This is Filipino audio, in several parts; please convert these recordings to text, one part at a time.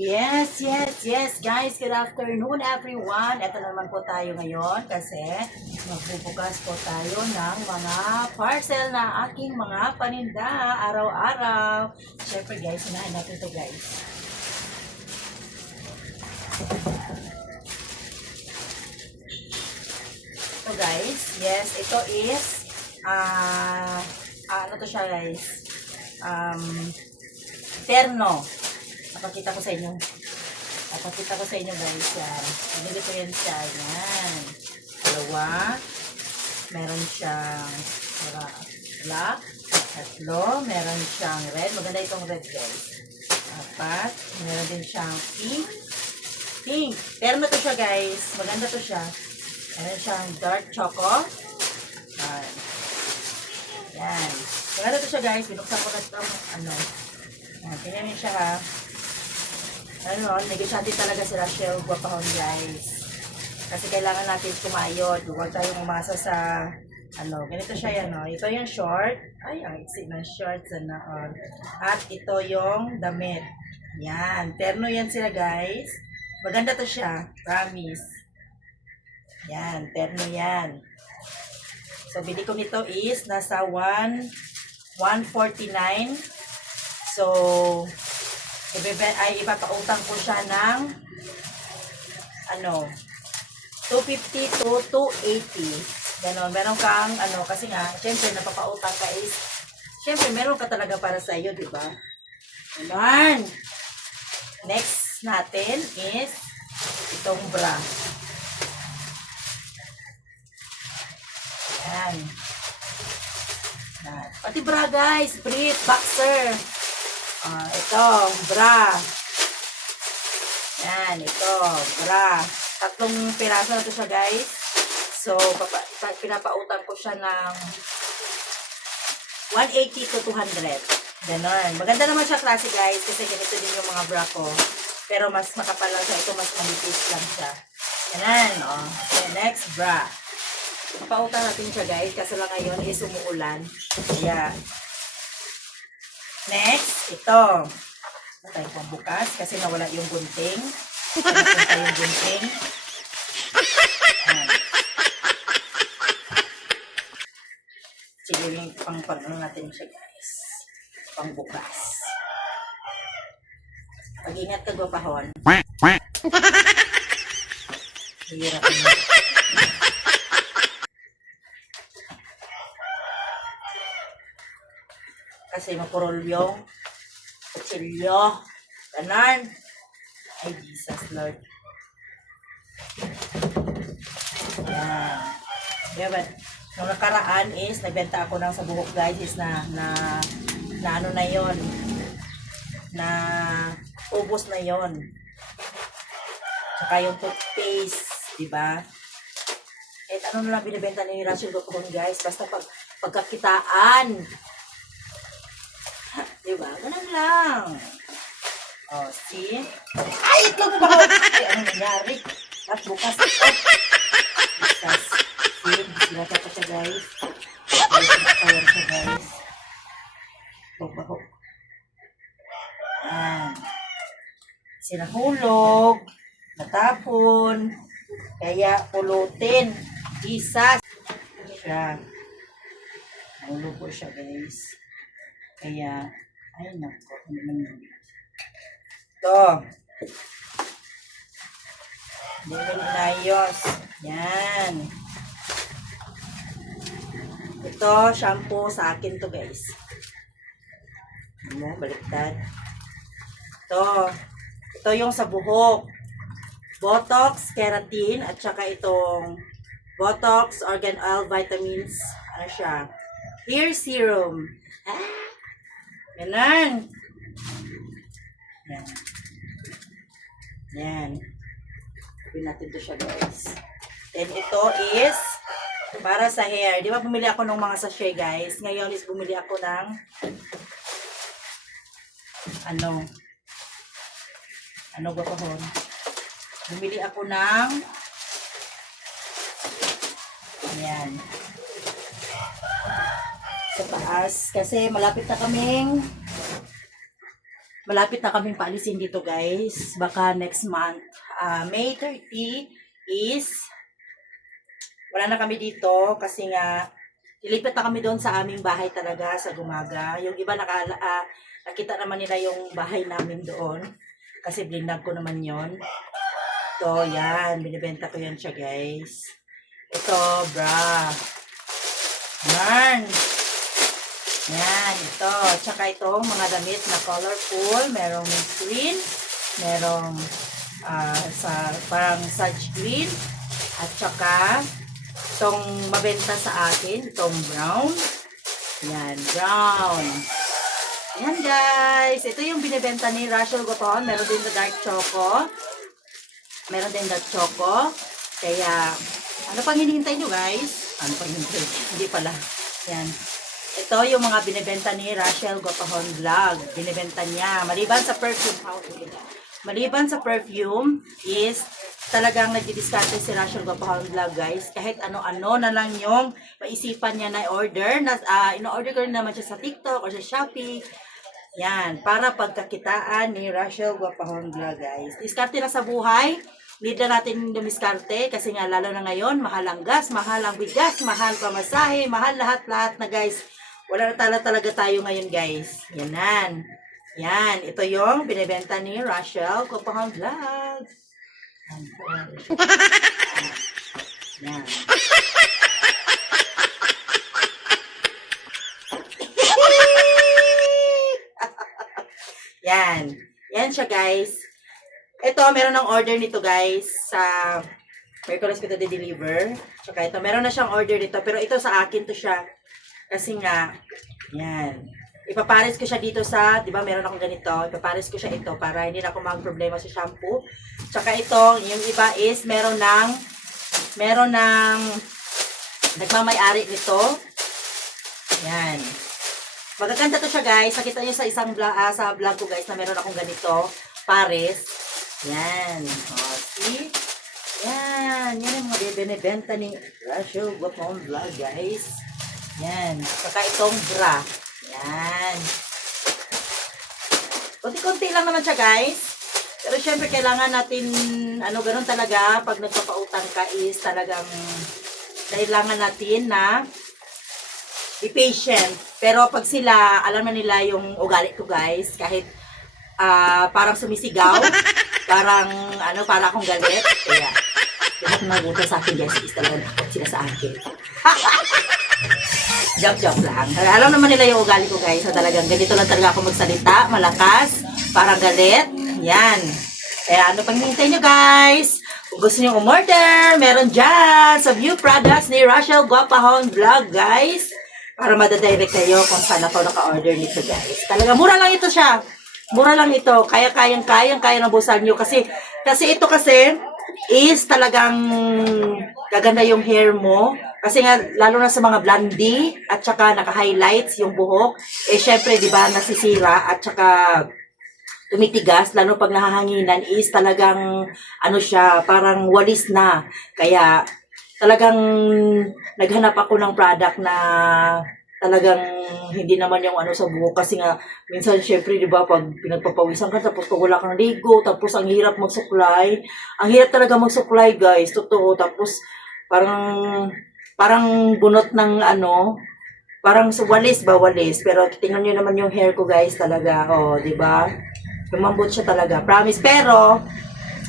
Yes, yes, yes, guys. Good afternoon, everyone. Ito naman po tayo ngayon kasi magbubukas po tayo ng mga parcel na aking mga paninda araw-araw. Siyempre, guys, sinahin natin ito, guys. Ito, guys. Yes, ito is ano to siya, guys? Terno. Napakita ko sa inyo. Napakita ko sa inyo, guys. Yan. Binili ko yan siya. Yan. Dalawa. Meron siyang black. Tatlo. Meron siyang red. Maganda itong red, guys. Apat. Meron din siyang pink. Pink. Terno to siya, guys. Maganda to siya. Meron siyang dark choco. Yan. Yan. Maganda to siya, guys. Binuksan ko na ito. Yan. Tingnan niyo siya, ha. Negosyante talaga si Rachel Guapahon, guys. Kasi kailangan natin kumayod. Huwag tayong umasa sa, ganito siya yan, Ito yung short. Ay, ang iksi ng shorts. At ito yung damit. Yan. Terno yan sila, guys. Maganda to siya. Promise. Yan. Terno yan. So, bili ko nito is nasa 149. So, ipapautang ko siya ng 250 to 280. Ganon. Meron kang kasi nga, syempre napapautang ka is syempre meron ka talaga para sa iyo, di ba? Ganon. Next natin is itong bra. Yan. Pati bra, guys. Brief, boxer. Ito, bra. Yan, ito, bra. Tatlong piraso na ito siya, guys. So, pinapautang ko siya ng 180 to 200. Ganon. Maganda naman siya klase, guys, kasi ganito din yung mga bra ko. Pero mas makapal lang siya. Ito, mas manipis lang siya. Ganon, Okay, next, bra. Papautang natin siya, guys, kasi lang ngayon is umuulan. Kaya, next, ito. Matay kong bukas kasi nawala yung gunting. Napunta yung gunting. Sige yung pang natin siya, guys. Pang bukas. Pag-ingat ka, Guapahon. Hirap mo. Kasi mapurol yung kutsilyo. Ganon. Ay, Jesus Lord. Yan. Diba? Nung nakaraan is, nagbenta ako ng sa buhok, guys, is na ano na yon, na ubos na yon. Tsaka yung toothpaste, diba? At ano na lang binibenta ni Rachel Guapahon, guys, basta pagkakitaan. Diba? Ganun lang. See? Ay, ito mo ba? Ay, ano nangyari? At bukas ito. Bukas. See? Sinata pa siya, guys. Ayan siya, guys. Bago. Ayan. Sinahulog. Natapon. Kaya pulutin. Isas. Siya. Nahulog po siya, guys. Kaya, ay nako, ano naman yun. Ito. Hindi ko inayos. Yan. Ito, shampoo sa akin to, guys. Baliktad. Ito yung sa buhok. Botox, keratin, at saka itong Botox, Organ Oil, Vitamins, ano siya? Hair Serum. Ganon. Yan. Yan. Sabihin natin ito siya, guys. Then, ito is para sa hair. Di ba bumili ako ng mga sachet, guys? Ngayon is bumili ako ng Guapahon? Bumili ako ng yan. Sa taas. Kasi malapit na kaming malapit na kaming paalisin dito guys. Baka next month. May 30 is wala na kami dito kasi nga ilipat na kami doon sa aming bahay talaga sa Gumaga. Yung iba nakita naman nila yung bahay namin doon kasi blinag ko naman yon. So yan, binibenta ko yan siya guys. Ito, bra. Yarn. Yan, ito. Tsaka ito, mga damit na colorful. Merong green. Merong parang sage green. At tsaka, itong mabenta sa akin, itong brown. Yan, brown. Yan guys. Ito yung binibenta ni Rachel Goton. Meron din na dark choco. Meron din dark choco. Kaya, ano pang hinihintay nyo guys? Ano pang hinihintay? Hindi pala. Yan. Ito yung mga binibenta ni Rachel Gotohon Vlog. Binibenta niya. Maliban sa perfume. Maliban sa perfume is talagang nagdidiskarte si Rachel Gotohon Vlog guys. Kahit ano-ano na lang yung maisipan niya na order. Ino-order ko rin naman siya sa TikTok o sa Shopee. Yan. Para pagkakitaan ni Rachel Gotohon Vlog guys. Diskarte na sa buhay. Need na natin dumiskarte kasi nga lalo na ngayon, mahal ang gas, mahal ang bigas, mahal pamasahe, mahal lahat-lahat na guys. Wala na talaga tayo ngayon guys. Yanan. Yan. Ito yung binibenta ni Rachel Gotohon Vlog. Yan. Yan. Yan siya guys. Ito, meron ng order nito guys sa Merkulis ko ito deliver. Tsaka ito, meron na siyang order nito. Pero ito sa akin to siya. Kasi nga, yan. Ipapares ko siya dito sa, di ba meron akong ganito. Ipapares ko siya ito para hindi na ako mag-problema sa shampoo. Tsaka ito, yung iba is meron ng nagmamay-ari nito. Yan. Magaganda to siya guys. Nakita niyo sa isang sa vlog ko guys na meron akong ganito. Pares. Yan. O, see? Yan. Yan yung mga binibenta ni Rachel Gotohon Vlog, guys. Yan. Saka itong bra. Yan. Kunti-kunti lang naman siya, guys. Pero syempre, kailangan natin, ganun talaga, pag nagpapautang ka is talagang kailangan natin na be patient. Pero pag sila, alam na nila yung ugali ko, guys, kahit parang sumisigaw, parang, para akong galit. Kaya, lahat ng nagutos sa akin, guys, is talagang takot sila sa akin. Joke lang. Alam naman nila yung ugali ko, guys, na talagang ganito lang talaga ako magsalita, malakas, parang galit. Yan. Kaya, ano pang hinihintay nyo, guys? Kung gusto nyo umorder, meron dyan sa View Products ni Rachel Gotohon Vlog, guys. Para madadirect kayo kung saan ako naka-order nito, guys. Talaga, mura lang ito siya. Mura lang ito. Kaya nabusan nyo. Kasi ito kasi is talagang gaganda yung hair mo. Kasi nga, lalo na sa mga blondie at saka naka-highlights yung buhok. Eh, syempre, di ba, nasisira at saka tumitigas. Lalo pag nahahanginan is talagang, siya, parang walis na. Kaya, talagang naghanap ako ng product na talagang hindi naman yung sa buhok kasi nga minsan syempre 'di ba pag pinagpapawisan ka tapos pag wala kang ligo tapos ang hirap mag-supply. Ang hirap talaga mag-supply guys, totoo. Tapos parang bunot ng parang walis pero tingnan niyo naman yung hair ko guys talaga. Oh, 'di ba? Lumambot siya talaga. Promise. Pero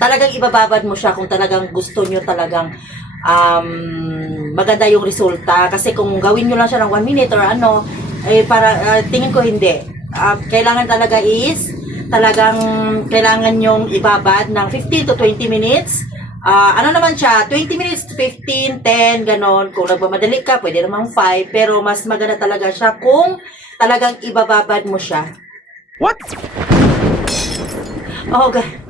talagang ibababad mo siya kung talagang gusto niyo talagang maganda yung resulta. Kasi kung gawin nyo lang siya ng 1 minute or tingin ko hindi. Kailangan talaga is, kailangan yung ibabad ng 15 to 20 minutes. Naman siya, 20 minutes to 15, 10, ganon. Kung nagmamadali ka, pwede namang 5. Pero mas maganda talaga siya kung talagang ibababad mo siya. What? Oh, God.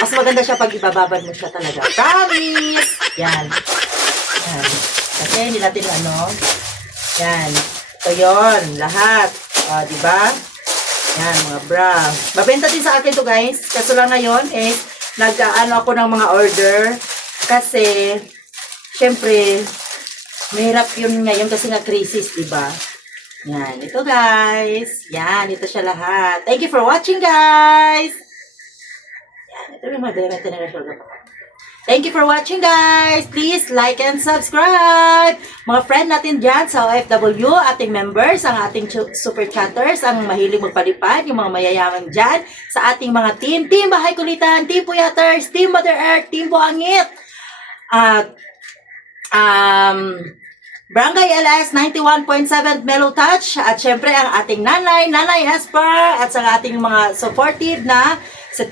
Mas maganda siya pag ibababad mo siya talaga. Promise! Yan. Kasi hindi natin yan. Ito yun. Lahat. O, diba? Yan, mga bra. Babenta din sa akin to guys. Kaso lang ngayon, ako ng mga order. Kasi, syempre, mahirap yun ngayon kasi nga crisis, diba? Yan, ito guys. Yan, ito siya lahat. Thank you for watching guys. Yan, ito rin mga generation. Thank you for watching guys. Please like and subscribe. Mga friend natin dyan sa OFW, ating members, ang ating super chatters, ang mahilig magpalipad, yung mga mayayaman dyan, sa ating mga team. Team Bahay Kulitan, Team Puyaters, Team Mother Earth, Team Buangit. At Barangay LS 91.7 Mellow Touch. At syempre ang ating Nanay Esper. At sa ating mga supportive na sa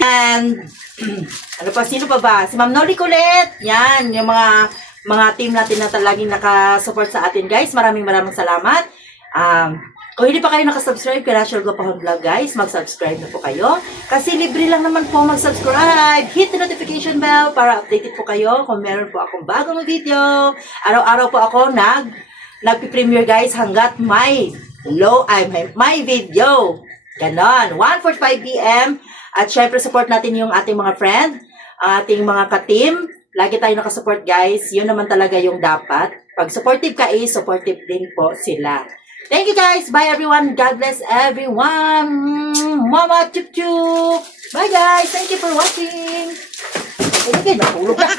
ano pa, sino pa ba? Si Ma'am Noli Kulit. Yan, yung mga team natin na talagang nakasupport sa atin, guys. Maraming salamat. Kung hindi pa kayo nakasubscribe kay Rachel Gopahon Vlog, guys, mag-subscribe na po kayo. Kasi libre lang naman po mag-subscribe. Hit the notification bell para updated po kayo kung meron po akong bagong video. Araw-araw po ako nagpi-premiere, guys, hanggat may video. Ganon. 1:45 p.m. At syempre, support natin yung ating mga friend, ating mga ka-team. Lagi tayo nakasupport, guys. Yun naman talaga yung dapat. Pag supportive ka, supportive din po sila. Thank you, guys. Bye, everyone. God bless everyone. Mama, chup chup. Bye, guys. Thank you for watching. Okay, natulog na.